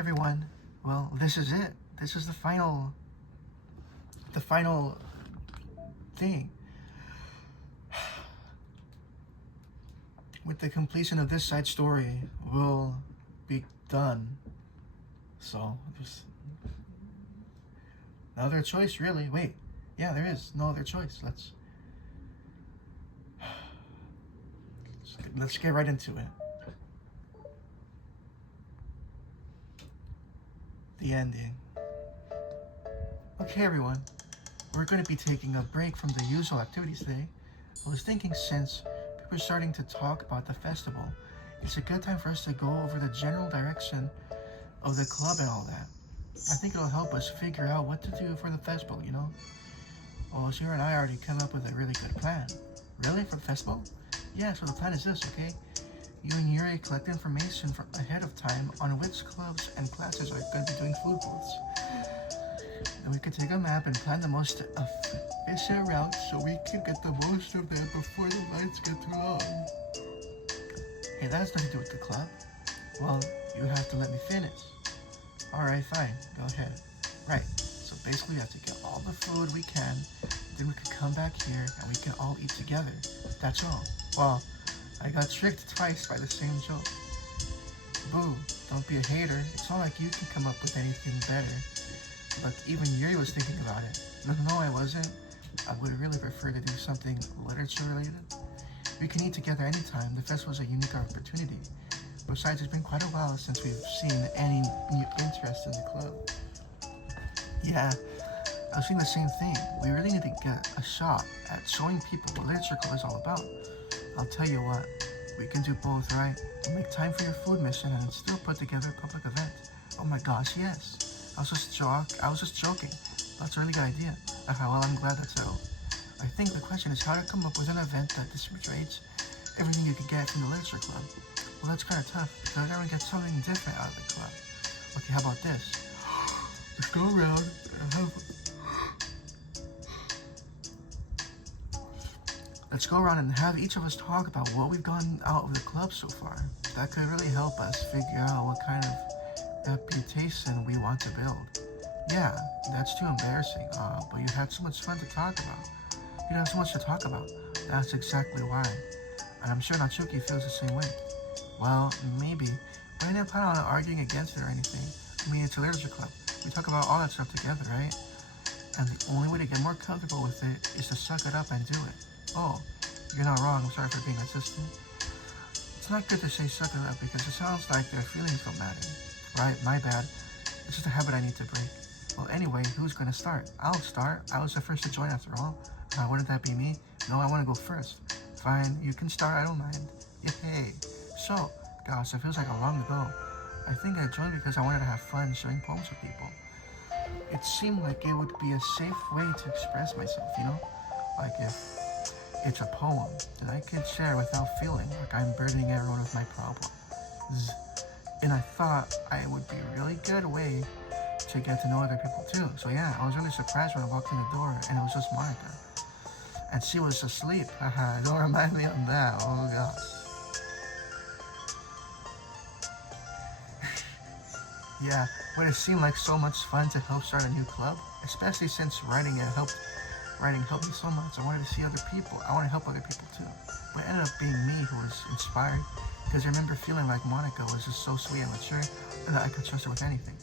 everyone. Well, this is it. This is the final thing. With the completion of this side story, we'll be done. So, there's no other choice, really. Wait, yeah, there is no other choice. Let's get right into it. The ending. Okay, everyone. We're going to be taking a break from the usual activities today. I was thinking, since people are starting to talk about the festival, it's a good time for us to go over the general direction of the club and all that. I think it'll help us figure out what to do for the festival, you know? Well, Shira and I already come up with a really good plan. Really? For the festival? Yeah, so the plan is this, okay? You and Yuri collect information from ahead of time on which clubs and classes are going to be doing food booths. And we can take a map and plan the most efficient route so we can get the most of them before the lights get too long. Hey, that has nothing to do with the club. Well, you have to let me finish. Alright, fine. Go ahead. Right. So basically we have to get all the food we can, then we can come back here and we can all eat together. That's all. Well, I got tricked twice by the same joke. Boo, don't be a hater. It's not like you can come up with anything better. But even Yuri was thinking about it. No, I wasn't. I would really prefer to do something literature related. We can eat together anytime. The festival's a unique opportunity. Besides, it's been quite a while since we've seen any new interest in the club. Yeah, I was thinking the same thing. We really need to get a shot at showing people what literature club is all about. I'll tell you what, we can do both, right? We'll make time for your food mission and still put together a public event. Oh my gosh, yes. I was just joking. That's a really good idea. Well, I'm glad that's settled. I think the question is how to come up with an event that demonstrates everything you can get from the literature club. Well, that's kind of tough because everyone gets something different out of the club. Okay, how about this? Let's go around and have... Let's go around and have each of us talk about what we've gotten out of the club so far. That could really help us figure out what kind of reputation we want to build. Yeah, that's too embarrassing, but you had so much fun to talk about. You have so much to talk about. That's exactly why. And I'm sure Natsuki feels the same way. Well, maybe, but I didn't plan on arguing against it or anything. I mean, it's a literature club. We talk about all that stuff together, right? And the only way to get more comfortable with it is to suck it up and do it. Oh, you're not wrong. I'm sorry for being insistent. It's not good to say suck it up because it sounds like their feelings don't matter. Right, my bad. It's just a habit I need to break. Well, anyway, who's gonna start? I'll start. I was the first to join after all. Wouldn't that be me? No, I want to go first. Fine, you can start. I don't mind. Yay. So, gosh, it feels like a long ago. I think I joined because I wanted to have fun sharing poems with people. It seemed like it would be a safe way to express myself, you know? Like if it's a poem that I could share without feeling like I'm burdening everyone with my problems. And I thought it would be a really good way to get to know other people too. So yeah, I was really surprised when I walked in the door and it was just Monica. And she was asleep. Haha, don't remind me of that. Oh gosh. Yeah, but it seemed like so much fun to help start a new club, especially since writing helped me so much. I wanted to see other people. I want to help other people too. But it ended up being me who was inspired because I remember feeling like Monica was just so sweet and mature and that I could trust her with anything.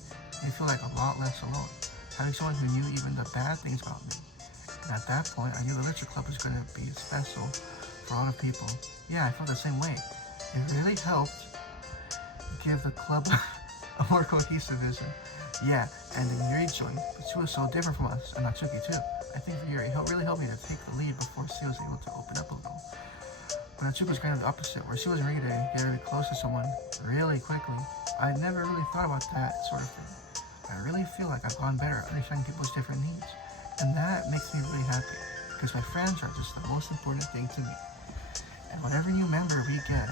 I feel like a lot less alone, having someone who knew even the bad things about me. And at that point, I knew the literature club was going to be special for a lot of people. Yeah, I felt the same way. It really helped give the club a more cohesive vision. Yeah, and then Yuri joined, but she was so different from us, and Natsuki too. I think Yuri really helped me to take the lead before she was able to open up a little. But Natsuki was kind of the opposite, where she was ready to get really close to someone really quickly. I never really thought about that sort of thing. I really feel like I've gotten better at understanding people's different needs. And that makes me really happy, because my friends are just the most important thing to me. And whatever new member we get,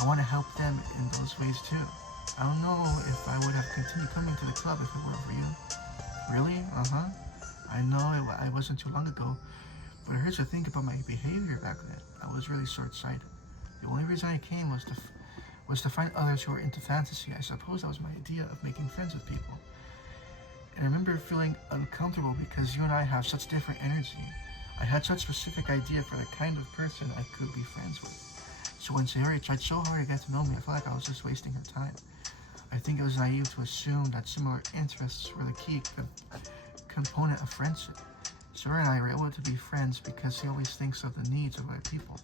I want to help them in those ways too. I don't know if I would have continued coming to the club if it weren't for you. Really? I know it wasn't too long ago, but it hurts to think about my behavior back then. I was really short-sighted. The only reason I came was was to find others who were into fantasy. I suppose that was my idea of making friends with people. And I remember feeling uncomfortable because you and I have such different energy. I had such specific idea for the kind of person I could be friends with. So when Sayori tried so hard to get to know me, I felt like I was just wasting her time. I think it was naive to assume that similar interests were the key component of friendship. Sayori and I were able to be friends because he always thinks of the needs of other people.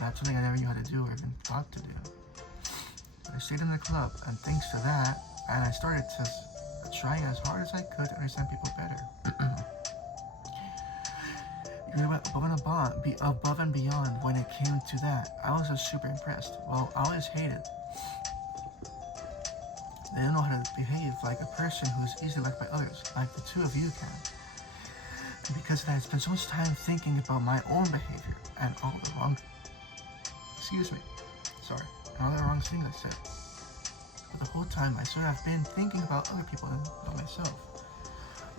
That's something I never knew how to do or even thought to do. But I stayed in the club, and thanks to that, and I started to trying as hard as I could to understand people better. You went above and beyond when it came to that. I was just super impressed. Well, I always hated. They didn't know how to behave like a person who's easily liked by others, like the two of you can. And because of that, I spent so much time thinking about my own behavior and all the wrong things I said. But the whole time I sort of been thinking about other people and not myself.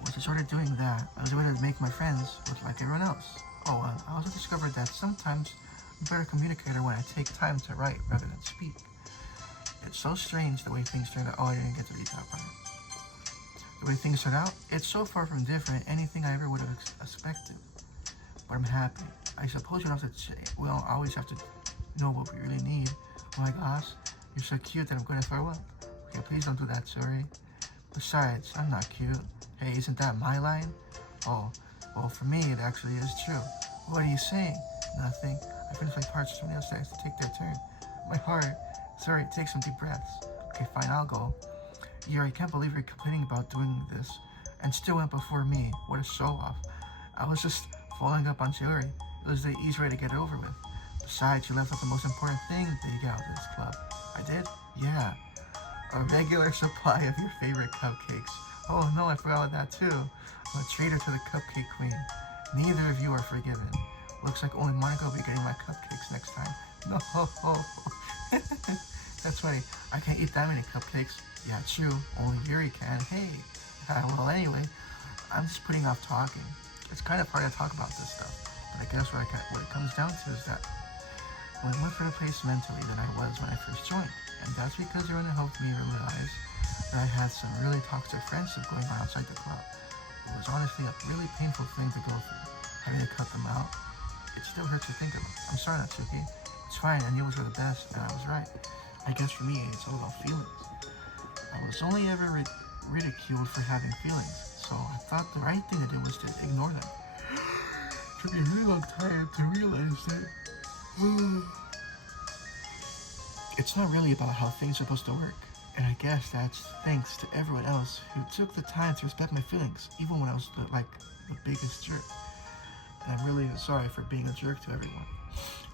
Once I started doing that, I was able to make my friends look like everyone else. Oh, well, I also discovered that sometimes I'm a better communicator when I take time to write rather than speak. It's so strange the way things turned out. Oh, I didn't get to read that part. The way things turned out, it's so far from different anything I ever would have expected. But I'm happy. I suppose you don't have to I always have to know what we really need. Oh my gosh, you're so cute that I'm going to throw up. Okay, please don't do that, sorry. Besides, I'm not cute. Hey, isn't that my line? Oh, well, for me, it actually is true. What are you saying? Nothing. I finished my part so somebody else has to take their turn. My heart. Sorry, take some deep breaths. Okay, fine, I'll go. I can't believe you're complaining about doing this and still went before me. What a show-off. I was just following up on Sayori. It was the easy way to get it over with. Besides, you left out the most important thing that you got out of this club. I did? Yeah. A regular supply of your favorite cupcakes. Oh no, I forgot that too. I'm a traitor to the cupcake queen. Neither of you are forgiven. Looks like only Monica will be getting my cupcakes next time. No. That's funny. I can't eat that many cupcakes. Yeah, true. Only Yuri can. Hey. Well, anyway, I'm just putting off talking. It's kind of hard to talk about this stuff. But I guess what it comes down to is that I'm in a much better place mentally than I was when I first joined. And that's because everyone helped me realize that I had some really toxic friendship going on outside the club. It was honestly a really painful thing to go through. Having to cut them out, it still hurts to think of. I'm sorry, Natsuki. It's fine, I knew it was for the best, and I was right. I guess for me, it's all about feelings. I was only ever ridiculed for having feelings, so I thought the right thing to do was to ignore them. It took me a really long time to realize that it's not really about how things are supposed to work. And I guess that's thanks to everyone else who took the time to respect my feelings, even when I was the biggest jerk. And I'm really sorry for being a jerk to everyone.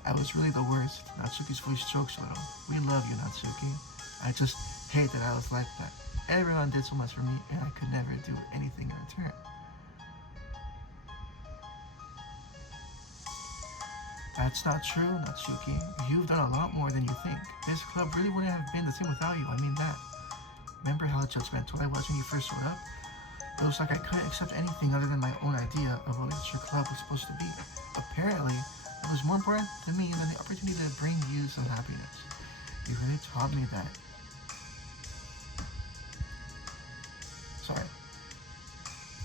I was really the worst. Natsuki's voice chokes a little. We love you, Natsuki. I just hate that I was like that. Everyone did so much for me, and I could never do anything in return. That's not true, Natsuki. You've done a lot more than you think. This club really wouldn't have been the same without you, I mean that. Remember how judgmental I was when you first showed up? It was like I couldn't accept anything other than my own idea of what your club was supposed to be. Apparently, it was more important to me than the opportunity to bring you some happiness. You really taught me that. Sorry.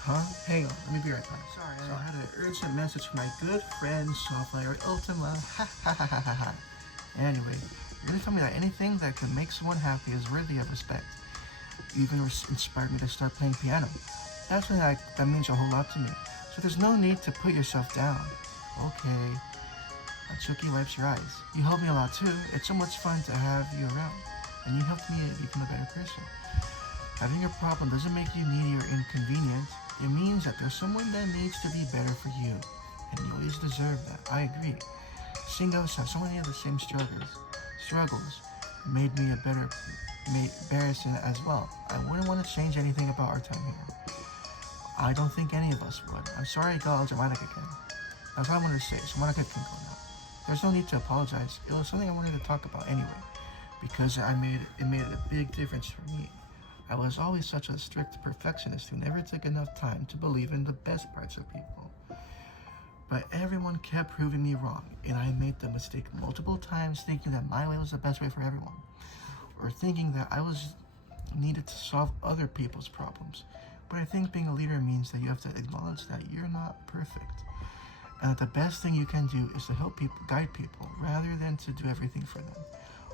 Huh? Hang on, let me be right back. Sorry, I had an urgent message from my good friend, Software Ultima. Ha ha ha ha ha ha. Anyway, you're gonna tell me that anything that could make someone happy is worthy of respect. You even inspired me to start playing piano. That's something that means a whole lot to me. So there's no need to put yourself down. Okay. Natsuki wipes your eyes. You helped me a lot too. It's so much fun to have you around. And you helped me become a better person. Having a problem doesn't make you needy or inconvenient. It means that there's someone that needs to be better for you. And you always deserve that. I agree. Seeing us have so many of the same struggles made me a better person as well. I wouldn't want to change anything about our time here. I don't think any of us would. I'm sorry I got all dramatic again. That's all I wanted to say, so Monica can go now. There's no need to apologize. It was something I wanted to talk about anyway, because it made a big difference for me. I was always such a strict perfectionist who never took enough time to believe in the best parts of people. But everyone kept proving me wrong, and I made the mistake multiple times thinking that my way was the best way for everyone. or thinking that I was needed to solve other people's problems. But I think being a leader means that you have to acknowledge that you're not perfect. And that the best thing you can do is to help people, guide people, rather than to do everything for them.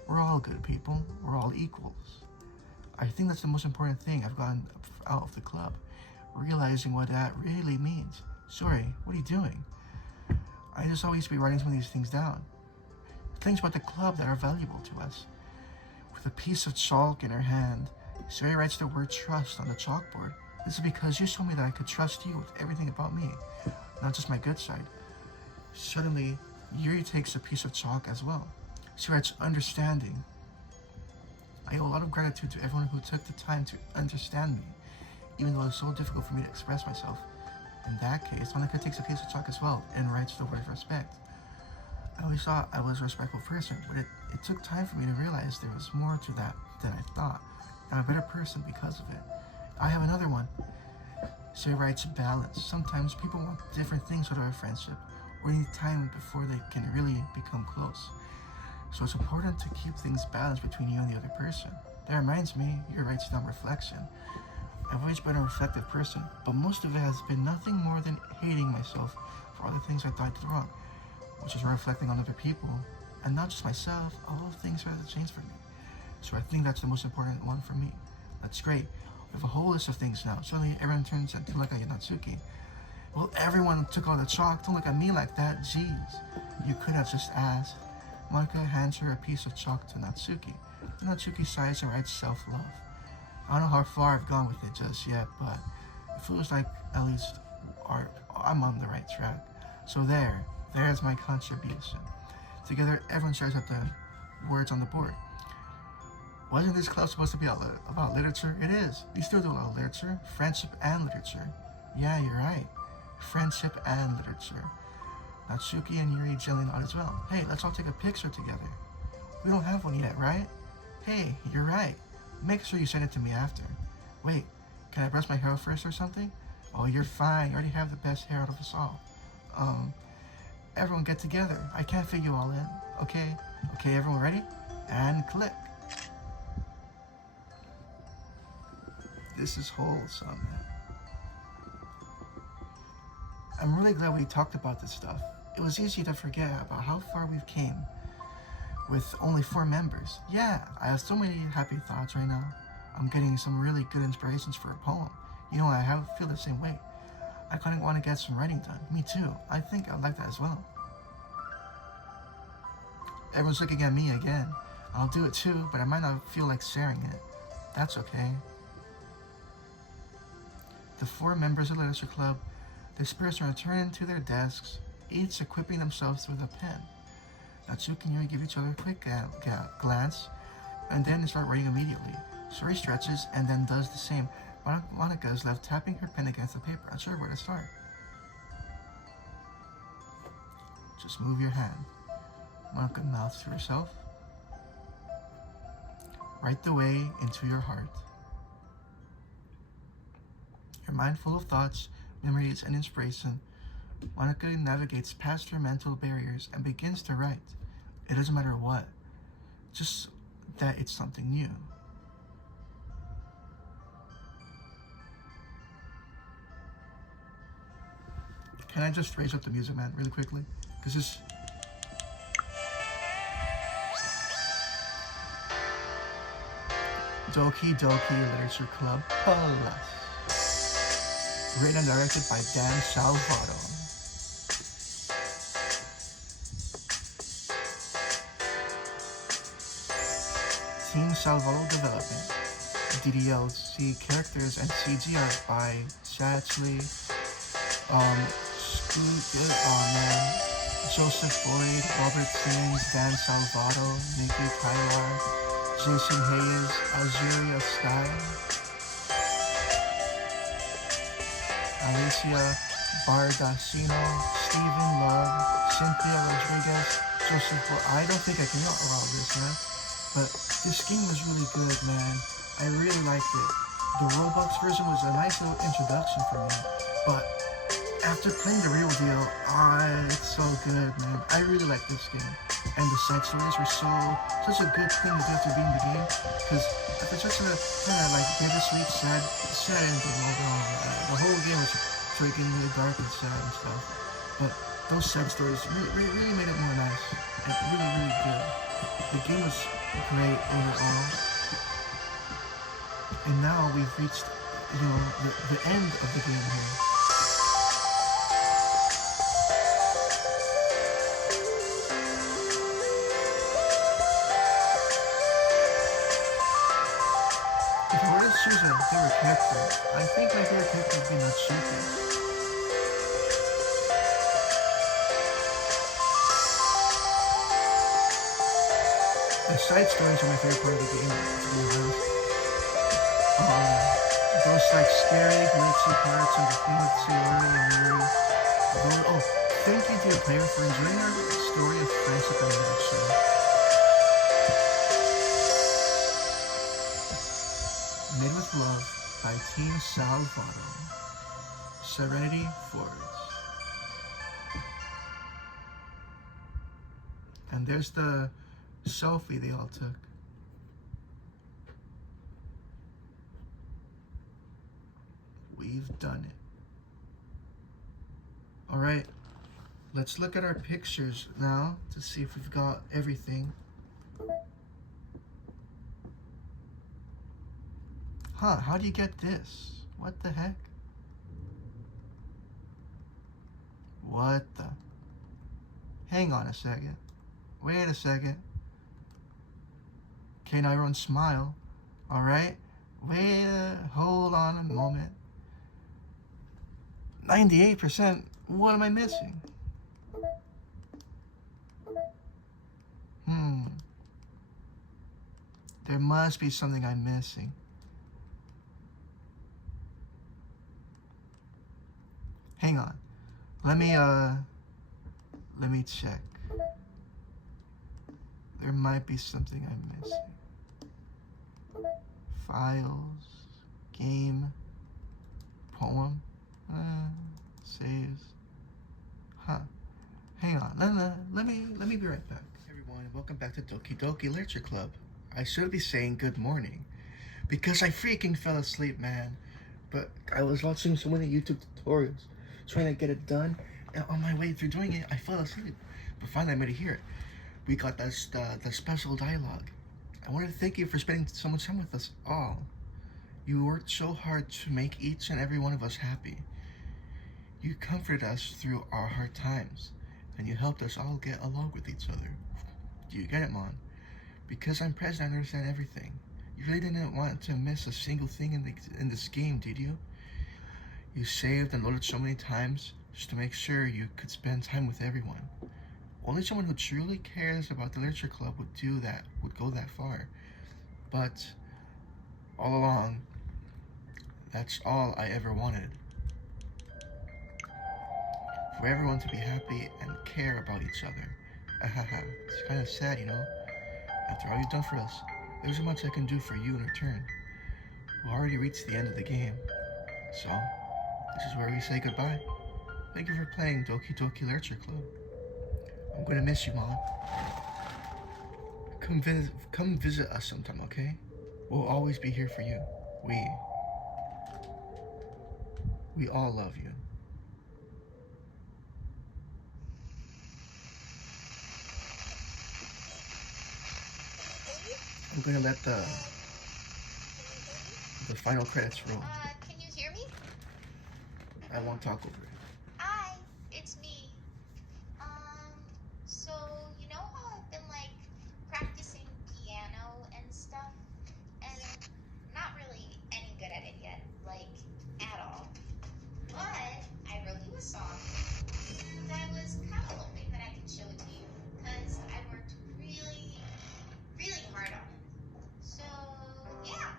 We're all good people. We're all equals. I think that's the most important thing I've gotten out of the club. Realizing what that really means. Sorry, what are you doing? I just always be writing some of these things down. Things about the club that are valuable to us. With a piece of chalk in her hand, Sari writes the word trust on the chalkboard. This is because you showed me that I could trust you with everything about me, not just my good side. Suddenly, Yuri takes a piece of chalk as well. She writes understanding. I owe a lot of gratitude to everyone who took the time to understand me, even though it's so difficult for me to express myself. In that case, Monica takes a piece of chalk as well and writes the word respect. I always thought I was a respectful person, but it took time for me to realize there was more to that than I thought. I'm a better person because of it. I have another one. Sari writes balance. Sometimes people want different things out of a friendship, or need time before they can really become close. So it's important to keep things balanced between you and the other person. That reminds me, Yuri writes down reflection. I've always been a reflective person, but most of it has been nothing more than hating myself for all the things I thought I did wrong, which is reflecting on other people, and not just myself. All of things have changed for me. So I think that's the most important one for me. That's great. We have a whole list of things now. Suddenly everyone turns into like a Natsuki. Well, everyone took all the chalk. Don't look at me like that. Jeez. You could have just asked. Monica hands her a piece of chalk to Natsuki. Natsuki sighs and writes self-love. I don't know how far I've gone with it just yet, but it feels like at least I'm on the right track. So there's my contribution. Together, everyone shares up the words on the board. Wasn't this club supposed to be about literature? It is. We still do a lot of literature, friendship and literature. Yeah, you're right. Friendship and literature. Natsuki and Yuri gelling out as well. Hey, let's all take a picture together. We don't have one yet, right? Hey, you're right. Make sure you send it to me after. Wait, can I brush my hair first or something? Oh, you're fine. You already have the best hair out of us all. Everyone get together. I can't fit you all in. Okay, everyone ready? And click. This is wholesome, man. I'm really glad we talked about this stuff. It was easy to forget about how far we've came with only 4 members. Yeah, I have so many happy thoughts right now. I'm getting some really good inspirations for a poem. You know, I feel the same way. I kind of want to get some writing done. Me too. I think I'd like that as well. Everyone's looking at me again. I'll do it too, but I might not feel like sharing it. That's okay. The 4 members of the literature club disperse and return to their desks, each equipping themselves with a pen. Natsuki and Yuri give each other a quick glance, and then they start writing immediately. Sari stretches and then does the same. Monica is left tapping her pen against the paper, unsure where to start. Just move your hand. Monica mouths to herself. Write the way into your heart. Her mind full of thoughts, memories, and inspiration, Monica navigates past her mental barriers and begins to write. It doesn't matter what, just that it's something new. Can I just raise up the music, man, really quickly? Because this... Doki Doki Literature Club Plus. Written and directed by Dan Salvato. Team Salvato Development. DDLC characters and CG art by Chatchley, Joseph Boyd, Robert Simmons, Dan Salvato, Nikki Tyler, Jason Hayes, Azuria Style, Alicia Bardacino, Stephen Love, Cynthia Rodriguez, Joseph Boyd. I don't think I can know all this, man. But this game was really good, man. I really liked it. The Roblox version was a nice little introduction for me. But after playing the real deal, it's so good, man. I really like this game. and the side stories were such a good thing to have to be in the game, because after such a kind of like bittersweet, sad ending overall, the whole game was freaking really dark and sad and stuff. But those side stories really made it more nice and really good. The game was great overall, and now we've reached, the end of the game here. If I were to choose a favorite character, I think my favorite character would be Natsuki. The side stories are my favorite part of the game, to be honest. Those like scary, glitchy parts and the thing with Sayori and Yuri. Thank you to the player for enjoying our story of friendship and addiction. Made with Love by Team Salvato. Serenity Forge. And there's the selfie they all took. We've done it. Alright, let's look at our pictures now to see if we've got everything. How do you get this? What the heck? What the? Hang on a second. Wait a second. Okay, now everyone smile. Alright? Hold on a moment. 98%? What am I missing? There must be something I'm missing. Hang on. Let me check. There might be something I'm missing. Files, game, poem, saves. Hang on. Let me be right back. Hey everyone, and welcome back to Doki Doki Literature Club. I should be saying good morning, because I freaking fell asleep, man. But I was watching so many YouTube tutorials, trying to get it done, and on my way through doing it, I fell asleep. But finally, I made it here. We got the special dialogue. I wanted to thank you for spending so much time with us all. You worked so hard to make each and every one of us happy. You comforted us through our hard times, and you helped us all get along with each other. Do you get it, Mon? Because I'm present, I understand everything. You really didn't want to miss a single thing in this game, did you? You saved and loaded so many times just to make sure you could spend time with everyone. Only someone who truly cares about the Literature Club would go that far. But all along, that's all I ever wanted. For everyone to be happy and care about each other. It's kind of sad, you know? After all you've done for us, there's so much I can do for you in return. We've already reached the end of the game. So, this is where we say goodbye. Thank you for playing Doki Doki Literature Club. I'm gonna miss you, Mom. Come visit us sometime, okay? We'll always be here for you. We all love you. I'm gonna let the final credits roll. Can you hear me? I won't talk over it. Hi, it's me. So you know how I've been like practicing piano and stuff, and not really any good at it yet, like at all. But I wrote you a song, and I was kind of hoping that I could show it to you, because I worked really, really hard on it. So yeah.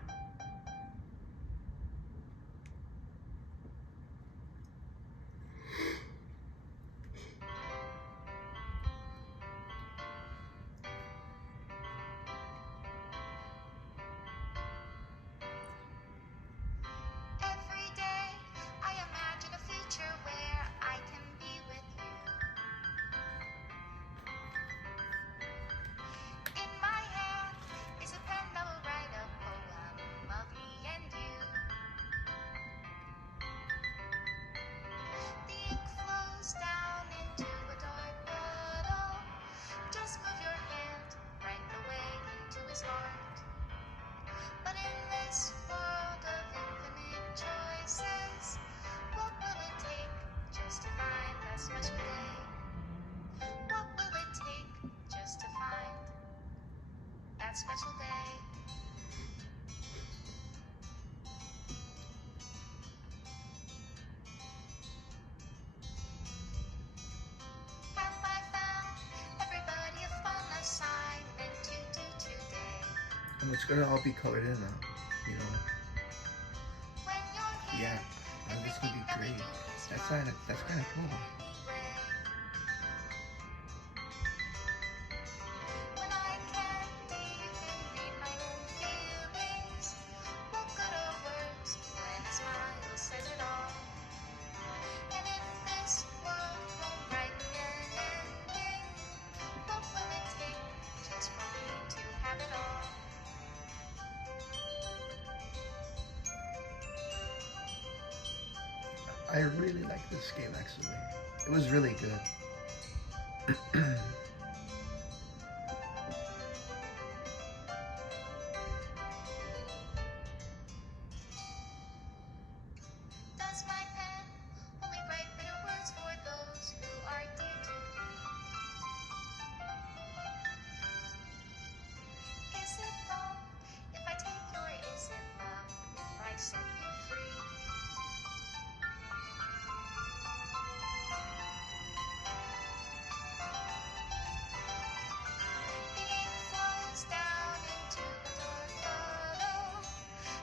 It's gonna all be colored in now, you know. When you're Yeah, here, and this gonna everything be that we great. do is That's kind of cool. when I can't even read my own feelings, what good are words when a smile says it all? And if this world won't write me an ending, what will it take just for me to have it all? I really like this game actually. It was really good. Does my pen only write bitter words for those who are dear to me? Is it wrong if I take you, or is it love if I set you free? The ink flows down into a dark puddle.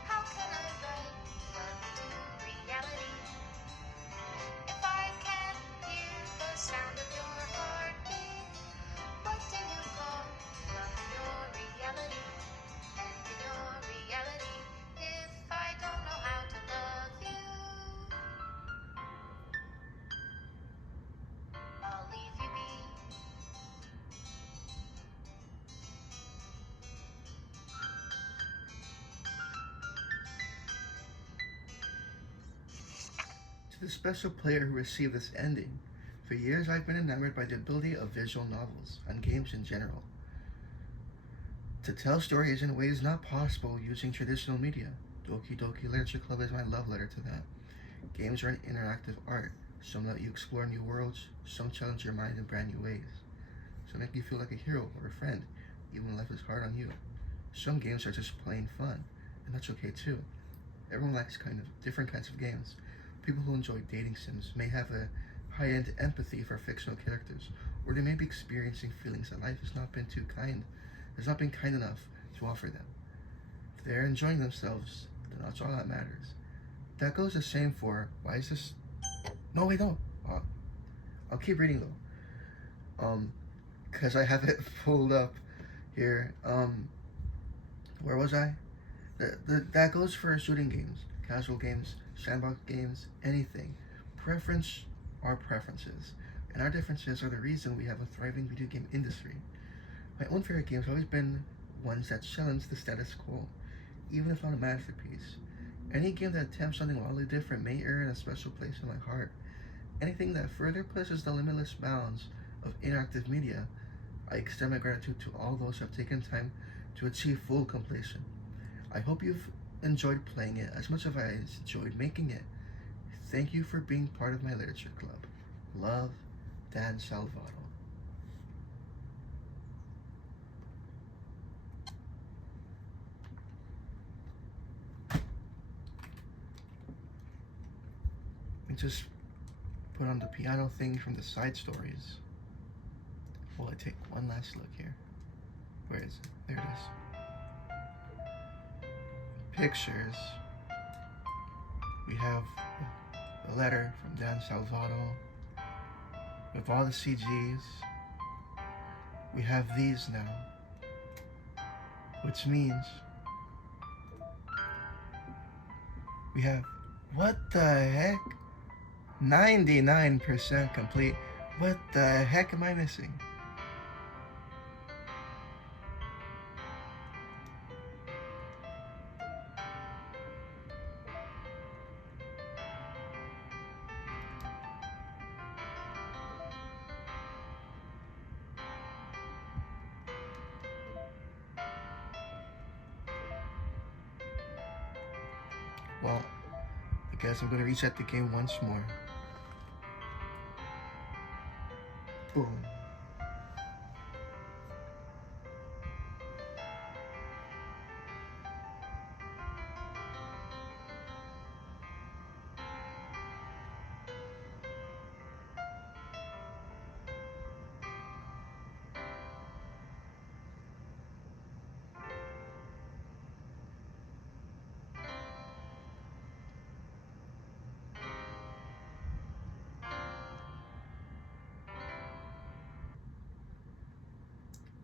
How can I write love into reality if I can't hear the sound of your heartbeat? What do you call love in your reality? And in your reality, if I don't know how to love you, I'll leave you be. To the special player who received this ending, for years I've been enamored by the ability of visual novels and games in general. To tell stories in ways not possible using traditional media. Doki Doki Literature Club is my love letter to that. Games are an interactive art. Some let you explore new worlds, some challenge your mind in brand new ways. Some make you feel like a hero or a friend, even when life is hard on you. Some games are just plain fun, and that's okay too. Everyone likes kind of different kinds of games. People who enjoy dating sims may have a high-end empathy for fictional characters, or they may be experiencing feelings that life has not been kind enough to offer them. If they're enjoying themselves, then that's all that matters. That goes the same for why is this? No, wait, no. I'll keep reading though. Because I have it pulled up here. Where was I? That goes for shooting games, casual games, sandbox games, anything. Preference are preferences, and our differences are the reason we have a thriving video game industry. My own favorite games have always been ones that challenge the status quo, even if not a masterpiece. Any game that attempts something wildly different may earn a special place in my heart. Anything that further pushes the limitless bounds of interactive media, I extend my gratitude to all those who have taken time to achieve full completion. I hope you've enjoyed playing it as much as I enjoyed making it. Thank you for being part of my literature club. Love, Dan Salvato. Let me just put on the piano thing from the side stories. While I take one last look here. Where is it? There it is. Pictures. We have a letter from Dan Salvato with all the CGs. We have these now, which means we have, what the heck? 99% complete. What the heck am I missing? Well, I guess I'm gonna reset the game once more. Boom.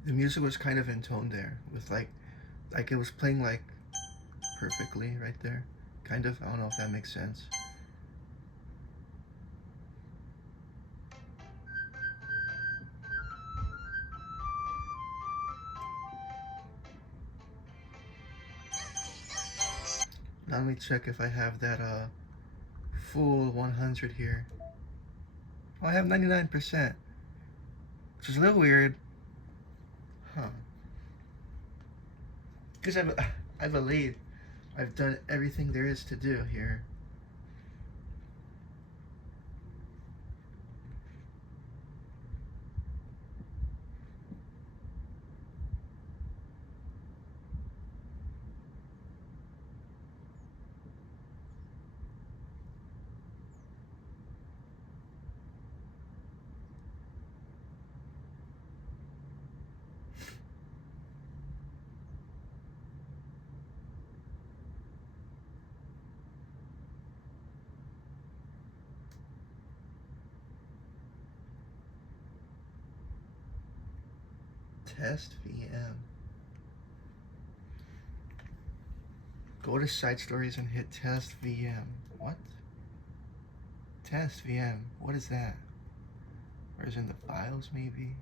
The music was kind of in tone there, with like it was playing like perfectly right there. Kind of. I don't know if that makes sense. Now let me check if I have that full 100 here. Oh, I have 99%, which is a little weird. Huh. Because I've allayed. I've done everything there is to do here. Test VM. Go to site stories and hit test VM. What? Test VM. What is that? Or is it in the files maybe?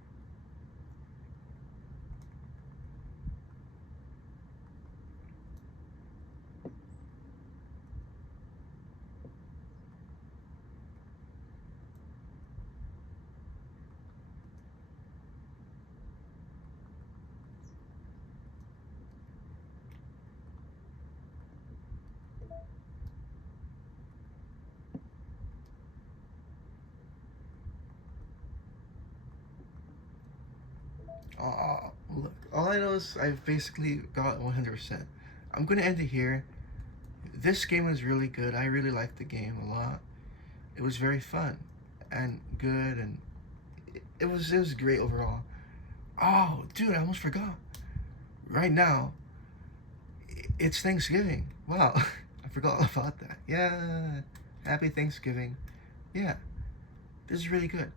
Look, all I know is I've basically got 100%. I'm gonna end it here. This game was really good. I really liked the game a lot. It was very fun and good, and it was great overall. Oh, dude, I almost forgot. Right now, it's Thanksgiving. Wow, I forgot all about that. Yeah, happy Thanksgiving. Yeah, this is really good.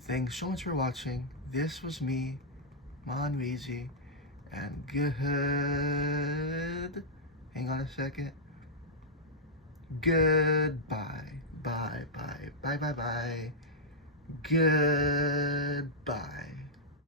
Thanks so much for watching. This was me, MonWeeZe, and good. Hang on a second. Goodbye. Bye, bye, bye, bye, bye. Goodbye.